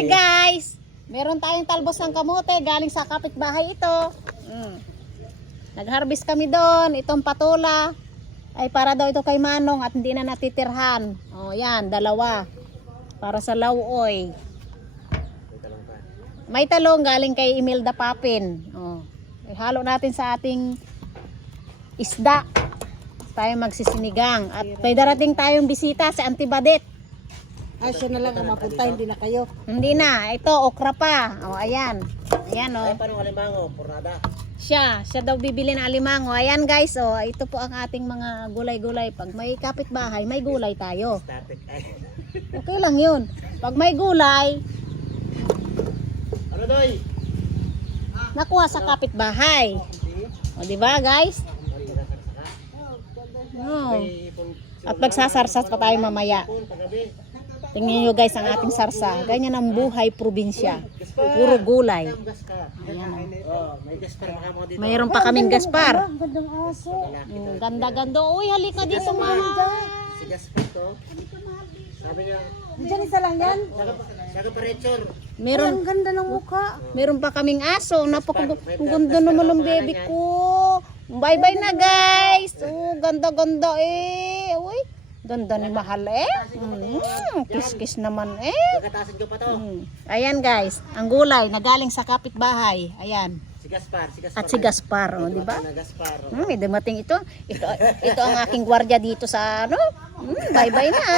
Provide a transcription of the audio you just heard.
Hey guys, meron tayong talbos ng kamote galing sa kapitbahay ito. Nag-harvest kami doon. Itong patula ay para daw ito kay Manong at hindi na natitirhan. Oh, yan, dalawa. Para sa lauoy. May talong galing kay Imelda Papin. Oh, ihalo natin sa ating isda. Tayo magsisinigang at may darating tayong bisita si Auntie Badet. Ay, siya na lang ang mapunta, hindi na kayo. Hindi na, ito okra pa. Oh, ayan. Ayan oh. Ay, paano alimango? Pornada. Siya daw bibili ng alimango. Ayan guys, oh, ito po ang ating mga gulay-gulay. Pag may kapitbahay, may gulay tayo. Static. Ay. Okay lang 'yun. Pag may gulay, Ano doy? nakuha sa kapitbahay. O, di ba, guys? No. At magsasarsas pa tayo mamaya. Tingnan niyo guys ang ating sarsa. Ganyan ang buhay probinsya. Puro gulay. Oh, may gaspar mo dito. Mayroon pa kaming gaspar. Gandang aso. Ganda-ganda. Uy, halika dito, mama. Si Gaspar to. Sabi niya, Diyan isa lang yan. saga pa Rachel. Meron Ang ganda ng mukha. Meron pa kaming aso. Napakaganda naman ng baby ko. Bye-bye na guys. Oh, ganda-ganda eh. Uy, ganda ni Mahal eh. Kiss-kiss naman eh. Nagkatasin ko pa to. Ayan guys, ang gulay na galing sa kapitbahay. Ayan. Si Gaspar. At si Gaspar, oh, di ba? Na Gaspar. May dumating ito. Ito ang aking gwardiya dito sa ano. Bye-bye na.